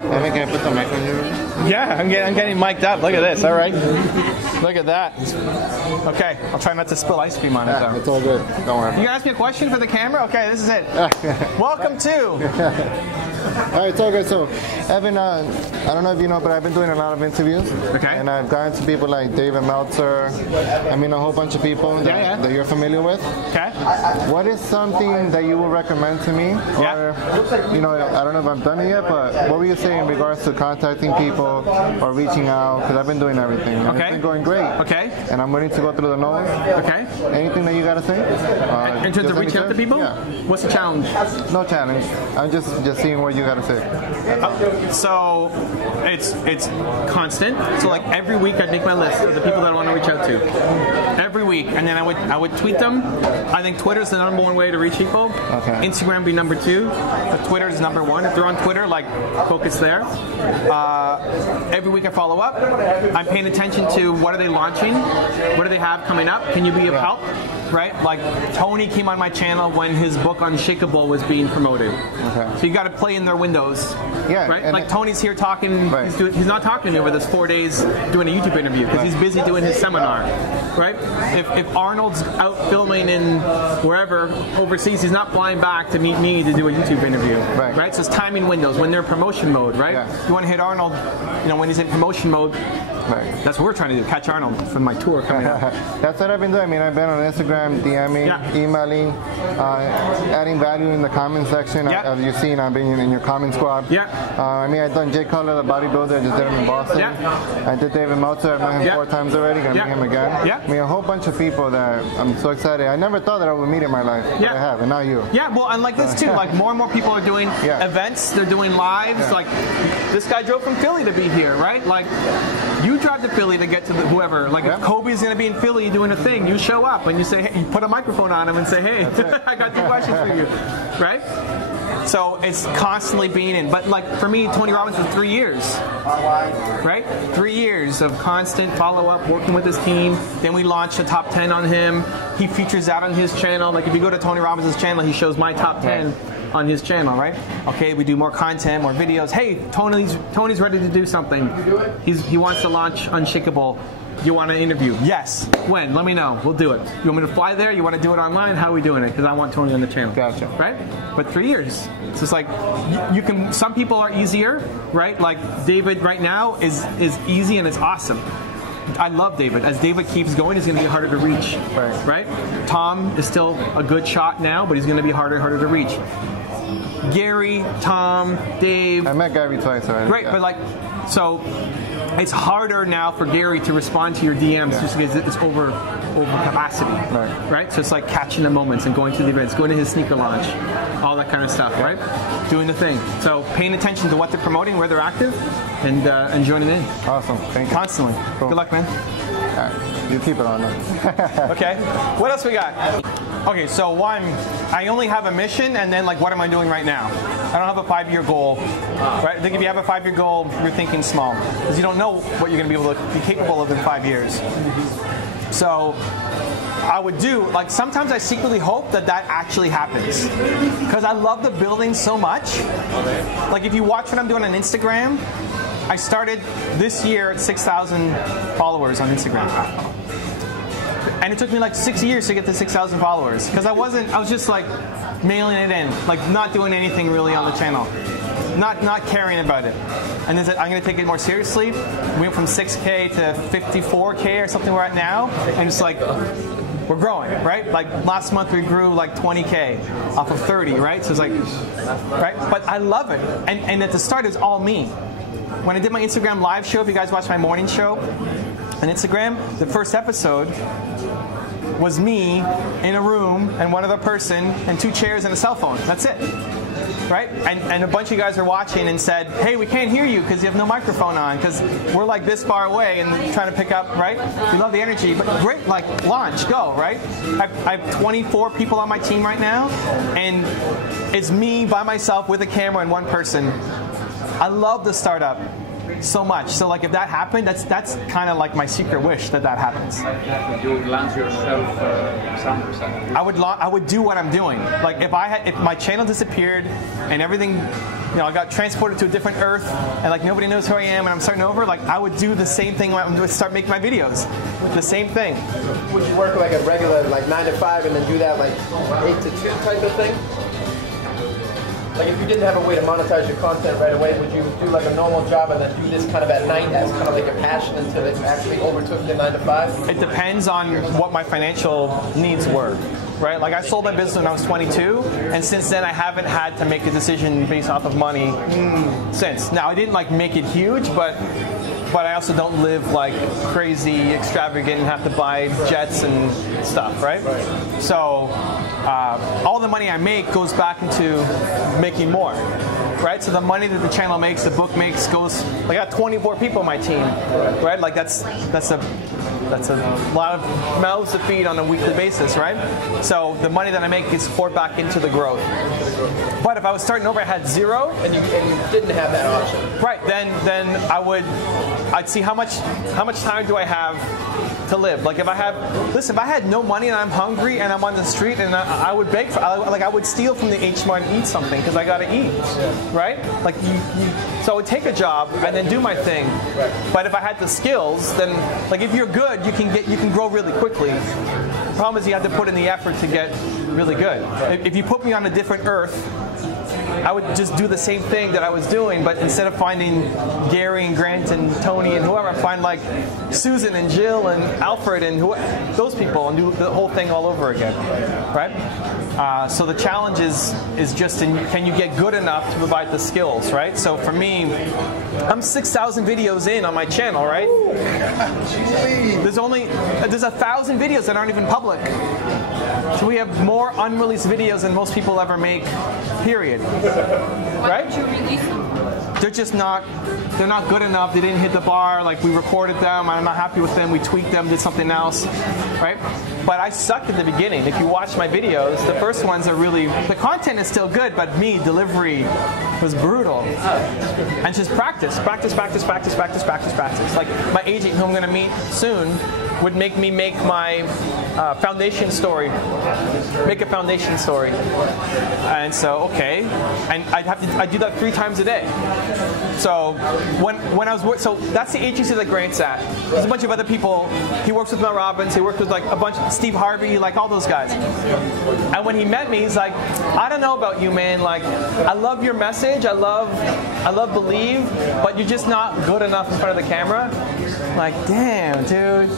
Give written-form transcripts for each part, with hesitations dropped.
Evan, can I put the mic on you? Yeah, I'm getting mic'd up. Look at this. All right. Look at that. Okay, I'll try not to spill ice cream on it, though. It's all good. Don't worry. You gonna ask me a question for the camera? Okay, this is it. Welcome to. All right, it's all good. So, Evan, I don't know if you know, but I've been doing a lot of interviews. Okay. And I've gotten to people like David Meltzer. I mean, a whole bunch of people that you're familiar with. Okay. What is something that you would recommend to me? Or, you know, I don't know if I've done it yet, but what would you say in regards to contacting people or reaching out? Because I've been doing everything. And it's been going great. Okay. And I'm willing to go through the nose. Okay. Anything that you got to say? In terms of reaching out to people? Yeah. What's the challenge? No challenge. I'm just seeing what you got to say. So it's constant. So like every week I make my list of the people that I want to reach out to. Every week, and then I would tweet them. I think Twitter's the number one way to reach people. Okay. Instagram be number two. But Twitter's number one. If they're on Twitter, like focus there. Every week I follow up. I'm paying attention to what are they launching, what do they have coming up. Can you be of help? Right? Like Tony came on my channel when his book Unshakable was being promoted. Okay. So you got to play in their windows. Yeah. Right? Like Tony's here talking. Right. He's not talking to me over this 4 days doing a YouTube interview because he's busy doing his seminar. Right? If Arnold's out filming in wherever overseas, he's not flying back to meet me to do a YouTube interview. Right. Right? So it's timing windows when they're in promotion mode. Right? Yeah. You want to hit Arnold, you know, when he's in promotion mode. Right. That's what we're trying to do. Catch Arnold from my tour coming up. That's what I've been doing. I mean, I've been on Instagram, DMing, emailing, adding value in the comment section. As you've seen, I've been in your comment squad. I mean, I've done Jay Cutler, the bodybuilder. I just did him in Boston. I did David Meltzer. I've met him 4 times already. Gonna meet him again. I mean, a whole bunch of people that I'm so excited. I never thought that I would meet in my life, but I have, and now you. Yeah, well, and like this too. Like more and more people are doing events. They're doing lives. Like this guy drove from Philly to be here, right? Like you drive to Philly to get to whoever. Like if Kobe's going to be in Philly doing a thing, you show up and you say, hey, you put a microphone on him and say, hey, I got 2 questions for you, right? So it's constantly being in. But like for me, Tony Robbins was 3 years, right? 3 years of constant follow-up, working with his team. Then we launched a top 10 on him. He features that on his channel. Like if you go to Tony Robbins' channel, he shows my top 10 on his channel, right? Okay, we do more content, more videos. Hey, Tony's ready to do something. He wants to launch Unshakable. You want to interview? Yes. When? Let me know. We'll do it. You want me to fly there? You want to do it online? How are we doing it? Because I want Tony on the channel. Gotcha. Right? But 3 years. It's just like you can. Some people are easier, right? Like David right now is easy and it's awesome. I love David. As David keeps going, he's going to be harder to reach. Right? Tom is still a good shot now, but he's going to be harder and harder to reach. Gary, Tom, Dave. I met Gary twice already. Right, but like, so it's harder now for Gary to respond to your DMs just because it's over capacity. Right? So it's like catching the moments and going to the events, going to his sneaker launch, all that kind of stuff, right? Doing the thing. So paying attention to what they're promoting, where they're active, and joining in. Awesome. Thank you. Constantly. Cool. Good luck, man. All right. You keep it on then. Okay. What else we got? Okay, so one, I only have a mission, and then like, what am I doing right now? I don't have a 5-year goal, right? I think if you have a 5-year goal, you're thinking small, because you don't know what you're going to be able to be capable of in 5 years. So I would do, like sometimes I secretly hope that actually happens, because I love the building so much. Like if you watch what I'm doing on Instagram, I started this year at 6,000 followers on Instagram. And it took me like 6 years to get to 6,000 followers, because I was just like mailing it in, like not doing anything really on the channel, not caring about it. And then I'm going to take it more seriously. We went from 6K to 54K or something we're at now, and it's like we're growing, right? Like last month we grew like 20K off of 30, right? So it's like, right? But I love it, and at the start it was all me. When I did my Instagram live show, if you guys watch my morning show on Instagram, the first episode was me in a room and one other person and 2 chairs and a cell phone. That's it. Right? And a bunch of you guys are watching and said, hey, we can't hear you because you have no microphone on, because we're like this far away and trying to pick up, right? We love the energy, but great, like launch, go, right? I have 24 people on my team right now, and it's me by myself with a camera and one person. I love the startup so much. So like if that happened, that's kind of like my secret wish that happens. You would launch yourself 100%. I would do what I'm doing. Like if my channel disappeared and everything I got transported to a different Earth, and like nobody knows who I am, and I'm starting over, like I would do the same thing when I would start making my videos. The same thing. Would you work like a regular, like 9 to 5, and then do that like 8 to 2 type of thing? Like if you didn't have a way to monetize your content right away, would you do like a normal job and then do this kind of at night as kind of like a passion until it actually overtook the 9 to 5? It depends on what my financial needs were, right? Like I sold my business when I was 22, and since then I haven't had to make a decision based off of money since. Now I didn't like make it huge, but I also don't live like crazy, extravagant, and have to buy jets and stuff, right? So all the money I make goes back into making more, right? So the money that the channel makes, the book makes, goes. Like I got 24 people on my team, right? Like that's a lot of mouths to feed on a weekly basis, right? So the money that I make gets poured back into the growth. But if I was starting over, I had zero, and you didn't have that option, right? Then I'd see how much time do I have to live. Like if I had no money and I'm hungry and I'm on the street and I would beg for, like I would steal from the H Mart and eat something because I gotta eat, right? Like so I would take a job and then do my thing. But if I had the skills, then like if you're good, you can grow really quickly. The problem is you have to put in the effort to get really good. If you put me on a different Earth, I would just do the same thing that I was doing, but instead of finding Gary and Grant and Tony and whoever, I find like Susan and Jill and Alfred and those people and do the whole thing all over again, right? So the challenge is just can you get good enough to provide the skills, right? So for me, I'm 6,000 videos in on my channel, right? There's 1,000 videos that aren't even public. So we have more unreleased videos than most people ever make, period. Why don't you release them? They're not good enough. They didn't hit the bar. Like we recorded them, I'm not happy with them. We tweaked them, did something else, right? But I sucked at the beginning. If you watch my videos, the first ones are the content is still good, but delivery was brutal. And just practice. Like my agent, who I'm going to meet soon, would make me make my foundation story. Make a foundation story. And so, okay. And I'd do that 3 times a day. So when I was so that's the agency that Grant's at. There's a bunch of other people. He works with Mel Robbins. He worked with like a bunch of Steve Harvey, like all those guys. And when he met me, he's like, I don't know about you, man. Like, I love your message. I love Believe, but you're just not good enough in front of the camera. Like, damn, dude.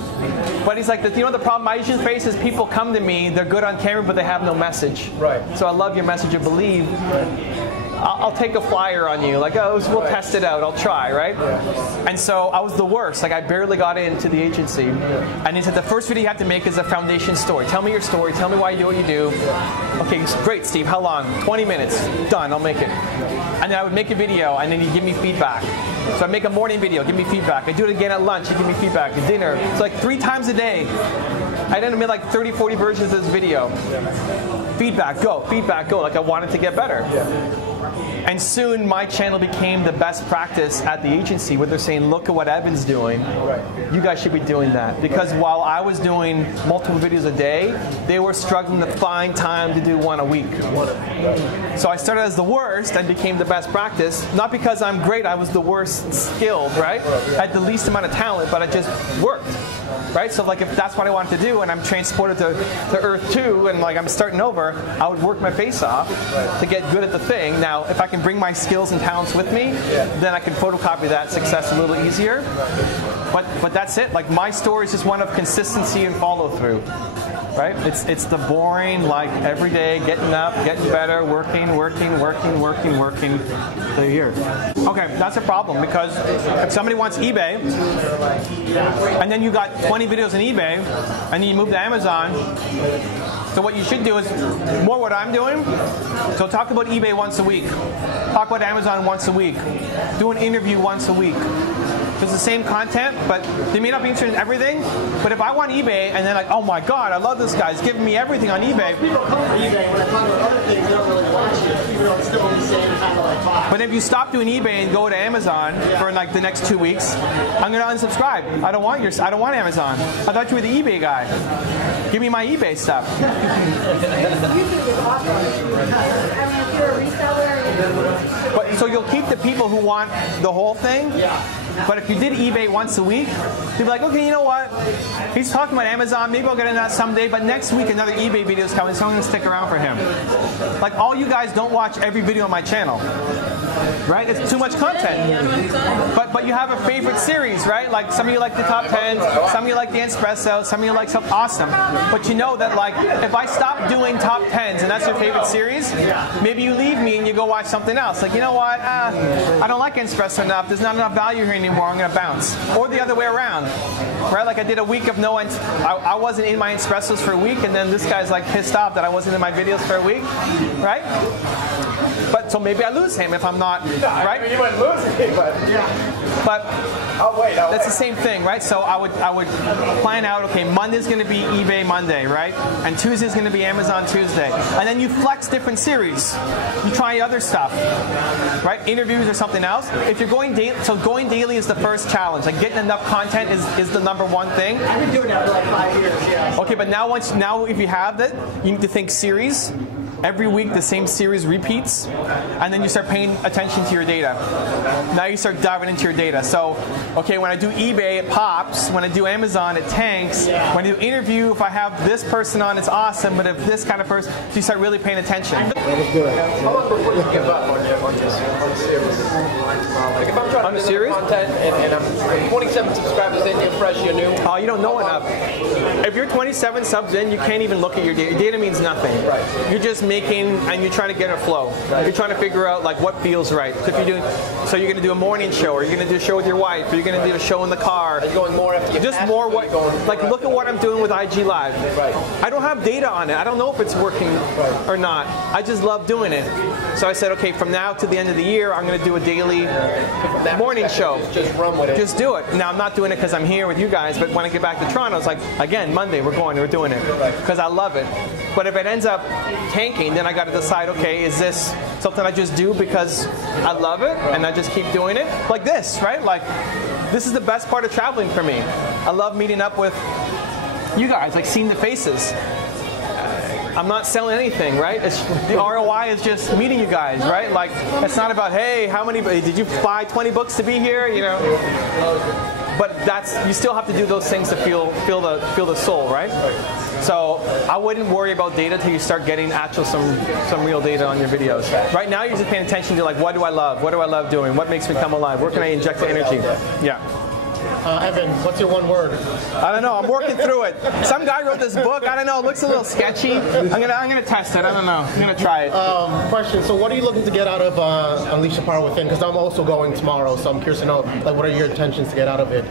But he's like, the problem I usually face is people come to me, they're good on camera, but they have no message. Right. So I love your message of Believe. I'll take a flyer on you. Like, we'll test it out. I'll try, right? Yeah. And so I was the worst. Like, I barely got into the agency. Yeah. And he said, the first video you have to make is a foundation story. Tell me your story. Tell me why you do what you do. Yeah. Okay, great, Steve. How long? 20 minutes. Done. I'll make it. And then I would make a video, and then he'd give me feedback. So I'd make a morning video, give me feedback. I'd do it again at lunch, he'd give me feedback. At dinner. It's like 3 times a day. I then made like 30, 40 versions of this video. Yeah. Feedback, go. Like I wanted to get better. Yeah. And soon my channel became the best practice at the agency, where they're saying, look at what Evan's doing. Right. You guys should be doing that. Because while I was doing multiple videos a day, they were struggling to find time to do 1 a week. So I started as the worst and became the best practice. Not because I'm great, I was the worst skilled, right? I had the least amount of talent, but it just worked. Right? So like if that's what I wanted to do and I'm transported to Earth 2 and like I'm starting over, I would work my face off to get good at the thing. Now, if I can bring my skills and talents with me, then I can photocopy that success a little easier. But that's it. Like my story is just one of consistency and follow through. Right? It's the boring, like every day, getting up, getting better, working the year. Okay, that's a problem, because if somebody wants eBay, and then you got 20 videos on eBay, and then you move to Amazon, so what you should do is more what I'm doing. So talk about eBay once a week. Talk about Amazon once a week. Do an interview once a week. It's the same content, but they may not be interested in everything. But if I want eBay, and they're like, oh my God, I love this guy, he's giving me everything on eBay. People come to eBay when I talk about other things, they don't really watch you, even though it's still the same kind of like vibe. But if you stop doing eBay and go to Amazon for like the next 2 weeks, I'm gonna unsubscribe. I don't want Amazon. I thought you were the eBay guy. Give me my eBay stuff. YouTube is awesome. I mean, if you're a reseller, But so you'll keep the people who want the whole thing. But if you did eBay once a week, you'd be like, okay, you know what? He's talking about Amazon. Maybe I'll get into that someday. But next week, another eBay video is coming, so I'm going to stick around for him. Like, all you guys don't watch every video on my channel, right? It's too much content. But you have a favorite series, right? Like, some of you like the top 10, some of you like the espresso, some of you like something awesome. But you know that, like, if I stop doing top 10s and that's your favorite series, maybe you leave me and you go watch something else. Like, you know what? I don't like espresso enough. There's not enough value here anymore. I'm going to bounce. Or the other way around, right? Like, I did a week of I wasn't in my espressos for a week, and then this guy's like pissed off that I wasn't in my videos for a week, right? But so maybe I lose him if I'm not, right? I mean, you wouldn't lose me, but that's the same thing, right? So I would plan out, okay, Monday's going to be eBay Monday, right? And Tuesday's going to be Amazon Tuesday. And then you flex different series. You try other stuff, right? Interviews or something else. If you're going daily, so going daily is the first challenge. Like, getting enough content is the number one thing. I've been doing that for like 5 years, yeah. Okay, but now if you have that, you need to think series. Every week the same series repeats, and then you start paying attention to your data. Now you start diving into your data. So, okay, when I do eBay, it pops. When I do Amazon, it tanks. When I do interview, if I have this person on, it's awesome. But if this kind of person, so you start really paying attention. how long before you give up on this series? Like, if I'm trying to deliver content and I'm 27 subscribers in, you're fresh, you're new. Oh, you don't know enough. If you're 27 subs in, you can't even look at your data. Your data means nothing. Right. You're just making, and you're trying to get a flow. Right. You're trying to figure out like what feels right. So if you're so you're going to do a morning show, or you're going to do a show with your wife, or you're going to do a show in the car. Are you going more after you just more what? Like, look at what I'm doing with IG Live. Right. I don't have data on it. I don't know if it's working or not. I just love doing it. So I said, okay, from now to the end of the year, I'm going to do a daily morning show. Just run with it. Just do it. Now, I'm not doing it because I'm here with you guys, but when I get back to Toronto, it's like, again, Monday, we're doing it because I love it. But if it ends up tanking, then I got to decide, okay, is this something I just do because I love it and I just keep doing it? Like this, right? Like, this is the best part of traveling for me. I love meeting up with you guys, like seeing the faces. I'm not selling anything, right? The ROI is just meeting you guys, right? Like, it's not about, hey, how many, did you buy 20 books to be here? You know. But you still have to do those things to feel the soul, right? So I wouldn't worry about data till you start getting actual some real data on your videos. Right now you're just paying attention to like, what do I love? What do I love doing? What makes me come alive? Where can I inject the energy? Yeah. Evan, what's your one word? I don't know. I'm working through it. Some guy wrote this book. I don't know. It looks a little sketchy. I'm gonna test it. I don't know. I'm gonna try it. Question. So, what are you looking to get out of Unleash the Power Within? Because I'm also going tomorrow, so I'm curious to know, like, what are your intentions to get out of it?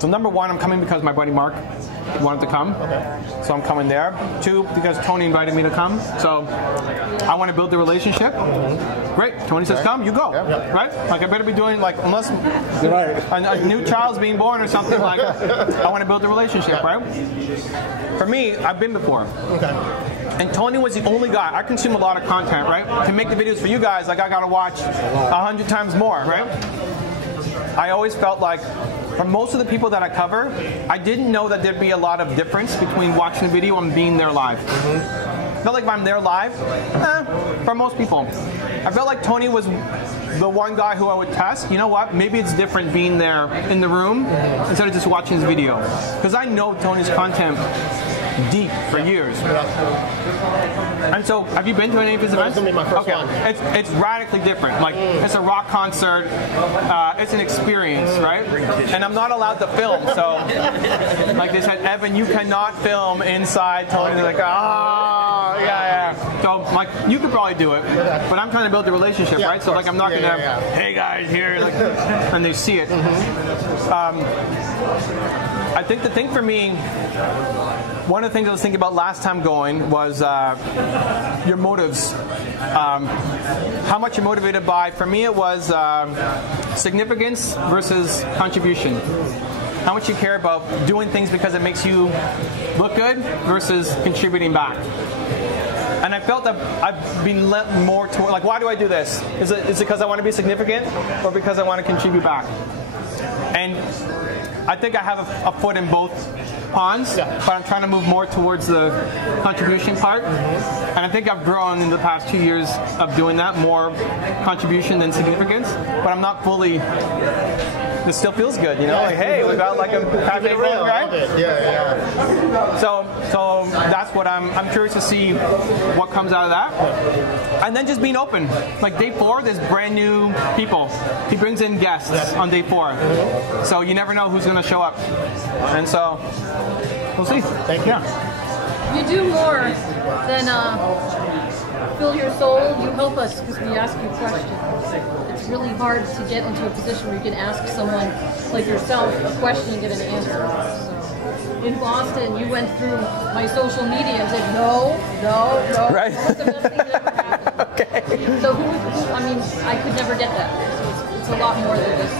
So, number one, I'm coming because my buddy Mark wanted to come. Okay. So I'm coming there. Two, because Tony invited me to come. So I want to build the relationship. Mm-hmm. Great. Tony says, come, you go. Yep. Right? Like, I better be doing, like, unless a new child's being born or something, like, I want to build the relationship, right? For me, I've been before. Okay. And Tony was the only guy. I consume a lot of content, right? To make the videos for you guys, like, I got to watch 100 times more, right? I always felt like, for most of the people that I cover, I didn't know that there'd be a lot of difference between watching the video and being there live. I felt like if I'm there live, for most people. I felt like Tony was the one guy who I would test. You know what? Maybe it's different being there in the room instead of just watching his video. Because I know Tony's content deep for years. And so, have you been to any of his events? This is my first one. It's radically different. Like, it's a rock concert. It's an experience, right? And I'm not allowed to film. So, like they said, Evan, you cannot film inside. Tony, they're like, yeah. So, like, you could probably do it, but I'm trying to build the relationship, right? So, like, I'm not gonna, hey guys, here, like, and they see it. I think the thing for me, one of the things I was thinking about last time going was your motives. How much you're motivated by. For me, it was significance versus contribution. How much you care about doing things because it makes you look good versus contributing back. And I felt that I've been lent more toward, like, why do I do this? Is it because I want to be significant or because I want to contribute back? And I think I have a foot in both ponds, but I'm trying to move more towards the contribution part. And I think I've grown in the past 2 years of doing that, more contribution than significance. But I'm not fully. This still feels good, you know. Like, hey, we got like a cafe going, right? Yeah. So that's what I'm curious to see what comes out of that, and then just being open. Like day 4, there's brand new people. He brings in guests on day 4, so you never know who's going to show up, and so we'll see. Thank you. Yeah. You do more than fill your soul. You help us because we ask you questions. It's really hard to get into a position where you can ask someone like yourself a question and get an answer. So in Boston, you went through my social media and said, no. Right. What's the best thing that ever happened? Okay. So I mean, I could never get that. So it's a lot more than just.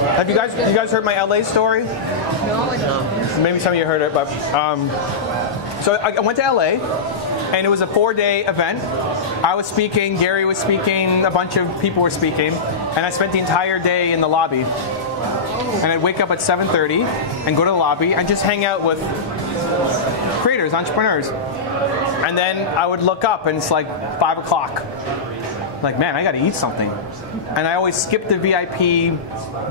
Have you guys heard my LA story? No, I don't. Maybe some of you heard it, but so I went to LA, and it was a 4-day event. I was speaking, Gary was speaking, a bunch of people were speaking, and I spent the entire day in the lobby. And I'd wake up at 7:30 and go to the lobby and just hang out with creators, entrepreneurs. And then I would look up, and it's like 5 o'clock. Like, man, I got to eat something. And I always skipped the VIP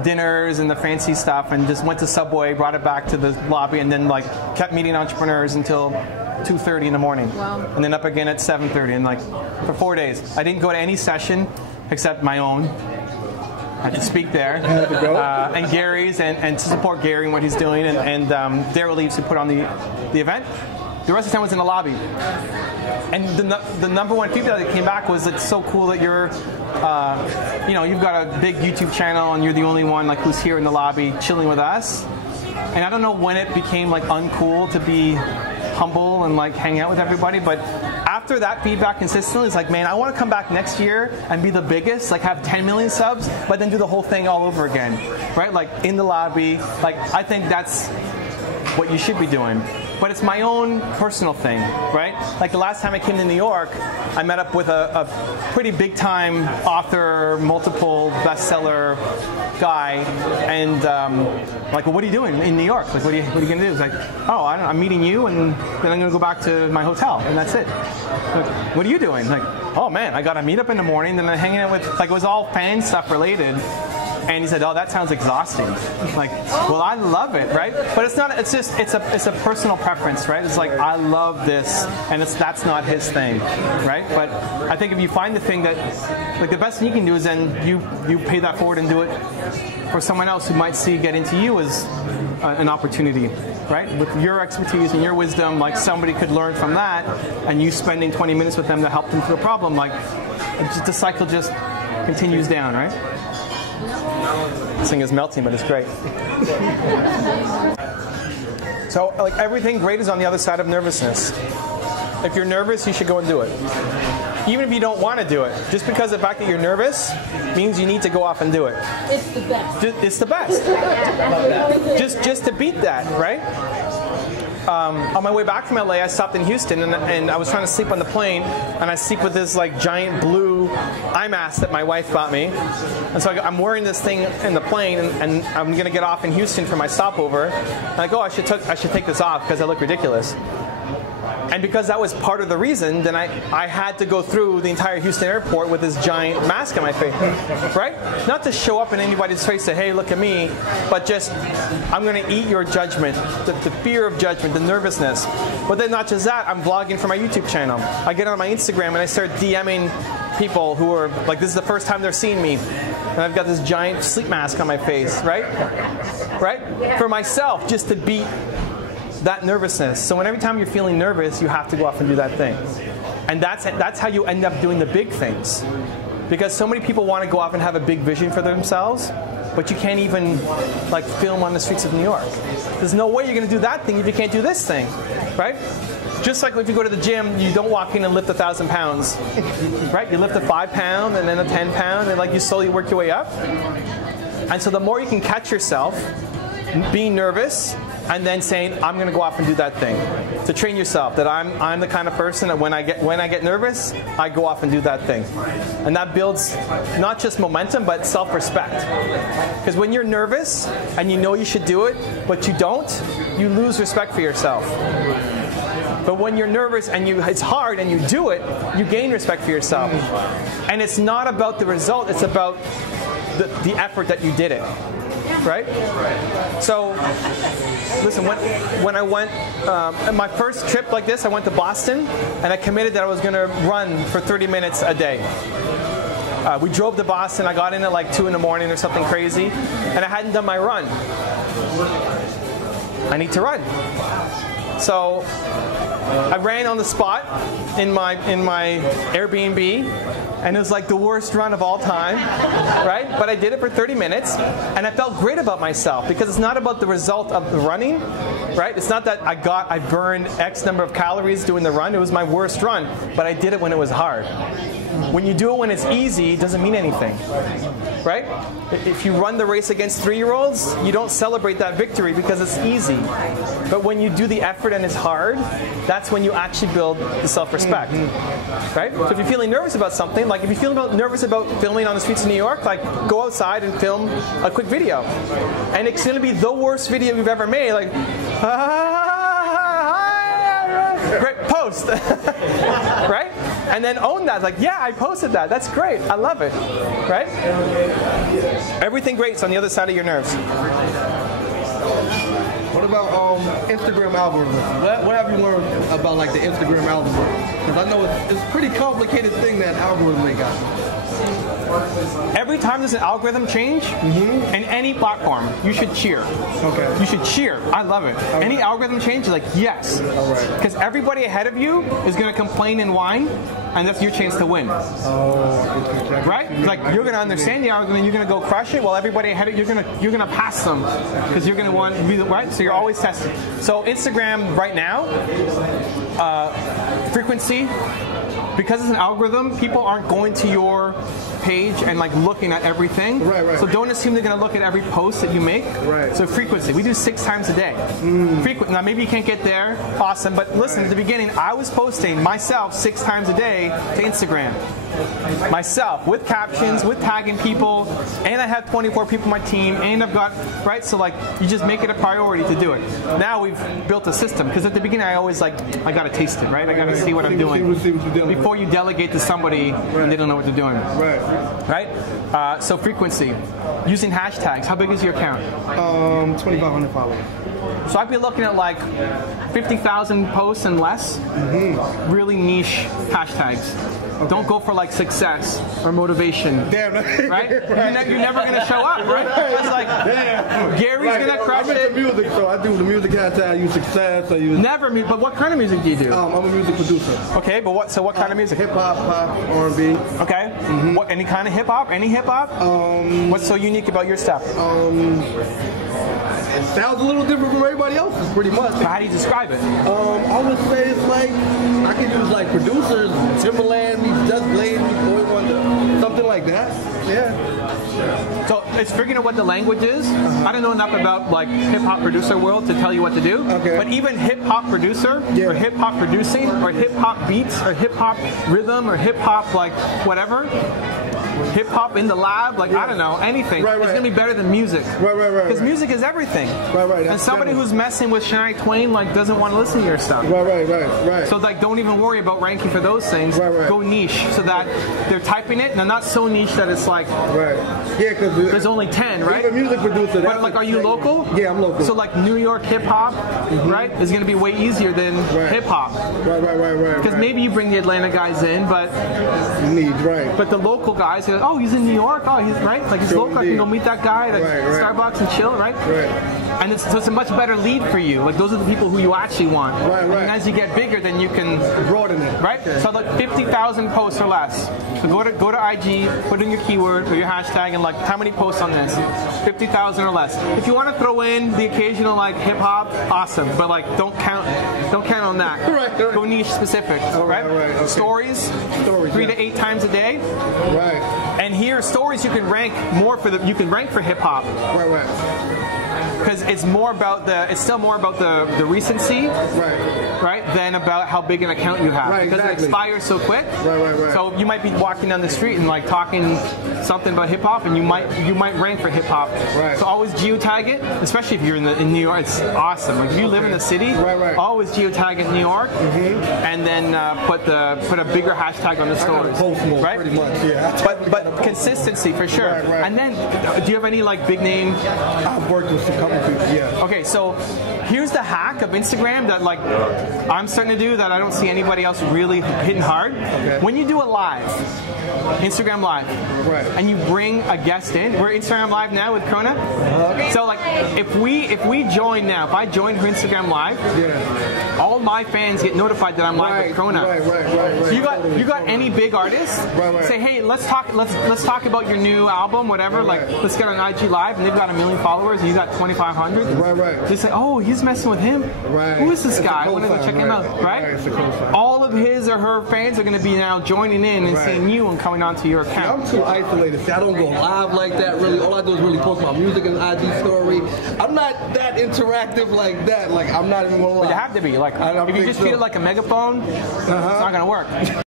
dinners and the fancy stuff and just went to Subway, brought it back to the lobby, and then like kept meeting entrepreneurs until 2:30 in the morning. Wow. And then up again at 7:30, and like for 4 days. I didn't go to any session except my own. I had to speak there. And Gary's, and to support Gary and what he's doing, and Daryl Leaves who put on the event. The rest of the time was in the lobby. And the number one feedback that came back was, it's so cool that you're, you've got a big YouTube channel and you're the only one like who's here in the lobby chilling with us. And I don't know when it became like uncool to be humble and like hang out with everybody, but after that feedback consistently, it's like, man, I want to come back next year and be the biggest, like have 10 million subs, but then do the whole thing all over again, right? Like in the lobby. Like I think that's what you should be doing. But it's my own personal thing, right? Like the last time I came to New York, I met up with a pretty big time author, multiple bestseller guy, and like, well, what are you doing in New York? Like, what are you gonna do? It's like, oh, I don't know, I'm meeting you, and then I'm gonna go back to my hotel, and that's it. Like, what are you doing? Like, oh man, I got a meetup in the morning, then I'm hanging out with, like, it was all fan stuff related. And he said, "Oh, that sounds exhausting." Like, well, I love it, right? But it's not. It's just it's a personal preference, right? It's like I love this, and that's not his thing, right? But I think if you find the thing that, like, the best thing you can do is then you pay that forward and do it for someone else who might see get into you as an opportunity, right? With your expertise and your wisdom, like somebody could learn from that, and you spending 20 minutes with them to help them through a problem, like the cycle just continues down, right? This thing is melting, but it's great. So, like, everything great is on the other side of nervousness. If you're nervous, you should go and do it. Even if you don't want to do it. Just because the fact that you're nervous means you need to go off and do it. It's the best. It's the best. just to beat that, right? On my way back from LA, I stopped in Houston, and I was trying to sleep on the plane, and I sleep with this like giant blue eye mask that my wife bought me. And so I'm wearing this thing in the plane, and I'm going to get off in Houston for my stopover. And I go, I should take this off because I look ridiculous. And because that was part of the reason, then I had to go through the entire Houston airport with this giant mask on my face, right? Not to show up in anybody's face, say, hey, look at me, but just, I'm going to eat your judgment, the fear of judgment, the nervousness. But then not just that, I'm vlogging for my YouTube channel. I get on my Instagram and I start DMing people who are, like, this is the first time they're seeing me. And I've got this giant sleep mask on my face, right? Right? For myself, just to beat that nervousness. So when every time you're feeling nervous, you have to go off and do that thing. And that's how you end up doing the big things. Because so many people want to go off and have a big vision for themselves, but you can't even like film on the streets of New York. There's no way you're going to do that thing if you can't do this thing, right? Just like if you go to the gym, you don't walk in and lift 1,000 pounds, right? You lift a 5 pound and then a 10 pound, and like you slowly work your way up. And so the more you can catch yourself being nervous, and then saying, I'm going to go off and do that thing. To train yourself that I'm the kind of person that when I get nervous, I go off and do that thing. And that builds not just momentum, but self-respect. Because when you're nervous and you know you should do it, but you don't, you lose respect for yourself. But when you're nervous and it's hard and you do it, you gain respect for yourself. And it's not about the result, it's about the effort that you did it. Right? So, listen, when I went, my first trip like this, I went to Boston, and I committed that I was going to run for 30 minutes a day. We drove to Boston, I got in at like 2 in the morning or something crazy, and I hadn't done my run. I need to run. So, I ran on the spot in my Airbnb, and it was like the worst run of all time, right? But I did it for 30 minutes, and I felt great about myself because it's not about the result of the running, right? It's not that I burned X number of calories doing the run. It was my worst run, but I did it when it was hard. When you do it when it's easy, it doesn't mean anything, right? If you run the race against 3-year-olds, you don't celebrate that victory because it's easy. But when you do the effort and it's hard, that's when you actually build the self-respect, right? So if you're feeling nervous about something, like if you're feeling nervous about filming on the streets of New York, like go outside and film a quick video. And it's going to be the worst video you've ever made, like, great, post, right? And then own that, like, yeah, I posted that. That's great. I love it, right? Everything great's on the other side of your nerves. What about Instagram algorithms? What have you learned about like the Instagram algorithm? Because I know it's a pretty complicated thing, that algorithm they got. Every time there's an algorithm change in any platform, you should cheer. Okay. You should cheer. I love it. Any algorithm change, you're like, yes. Because everybody ahead of you is going to complain and whine, and that's your chance to win. Right? Like you're going to understand the algorithm, you're going to go crush it, while everybody ahead of you, you're going to pass them because you're going to want to be the right. So you're always testing. So Instagram right now, frequency. Because it's an algorithm, people aren't going to your page and like looking at everything. Right. So don't assume they're going to look at every post that you make. Right. So frequency, we do 6 times a day. Now maybe you can't get there, awesome. But listen, at the beginning, I was posting myself 6 times a day to Instagram. Myself, with captions, with tagging people, and I have 24 people on my team, and I've got, right? So like, you just make it a priority to do it. Now we've built a system, because at the beginning I always like, I gotta taste it, right? I gotta see what I'm doing. Before you delegate to somebody and they don't know what they're doing. Right? So frequency, using hashtags. How big is your account? 2,500 followers. So I'd be looking at like 50,000 posts and less. Really niche hashtags. Okay. Don't go for like success or motivation. Damn. Right? You're never going to show up, right? It's like, Gary's going to crush it. I'm into music, so I do the music hashtag, I use success, I use... Never, but what kind of music do you do? I'm a music producer. Okay, but what kind of music? Hip-hop, pop, R&B. Okay. What, any kind of hip-hop? Any hip-hop? What's so unique about your stuff? It sounds a little different from everybody else's, pretty much. So how do you describe it? I would say it's like, I could use like producers, Timberland, Just Blaze, Boy Wonder, something like that. Yeah. So it's figuring out what the language is. I don't know enough about like hip-hop producer world to tell you what to do. Okay. But even hip-hop producer, or hip-hop producing, or hip-hop beats, or hip-hop rhythm, or hip-hop like whatever, hip-hop in the lab, like I don't know, anything. It's going to be better than music. Because music is everything. And somebody who's messing with Shania Twain like doesn't want to listen to your stuff. So like don't even worry about ranking for those things. Go niche so that they're typing it. Now not so niche that it's like because there's only 10, right? I'm a music producer. But like, are you local? Yeah, I'm local. So like New York hip-hop, right, is going to be way easier than hip-hop. Because maybe you bring the Atlanta guys in, but but the local guys, oh, he's in New York, oh, he's right, like he's local, I can go meet that guy at Starbucks and chill, right? And so it's a much better lead for you. Like those are the people who you actually want. And as you get bigger, then you can broaden it. Right? So like 50,000 posts or less. So go to IG, put in your keyword or your hashtag, and like how many posts on this? 50,000 or less. If you want to throw in the occasional like hip hop, awesome. But like don't count on that. Go niche specific. Stories, 3 to 8 times a day. And here stories you can rank more for you can rank for hip hop. because it's more about it's still more about the recency, right, than about how big an account you have, because it expires so quick. Right. So you might be walking down the street and like talking something about hip hop, and you might rank for hip hop. Right. So always geotag it, especially if you're in New York. It's awesome. Like if you live in the city, always geotag in New York, and then put a bigger hashtag on the stories. Post more, right? pretty much, yeah. But consistency for sure. Right. And then, do you have any like big name? I've worked with some couple people, yeah. Okay, so here's the hack of Instagram that like I'm starting to do that I don't see anybody else really hitting hard. Okay. When you do a live, Instagram live, and you bring a guest in, we're Instagram live now with Krona. So like if we join now, if I join her Instagram live, all my fans get notified that I'm live with Krona. Right. So you got any big artists? Say, hey, let's talk about your new album, whatever. Like, let's get on IG Live, and they've got 1 million followers, and you got 2,500. Right. They say, oh, he's messing with him. Right. Who is this guy? I want want to go check him out. Right. All of his or her fans are going to be now joining in and seeing you and coming onto your account. I'm too isolated. See, I don't go live like that. Really, all I do is really post my music and IG story. I'm not that interactive like that. Like, I'm not even gonna lie. But you have to be. Like, if you just treat it like a megaphone, it's not going to work.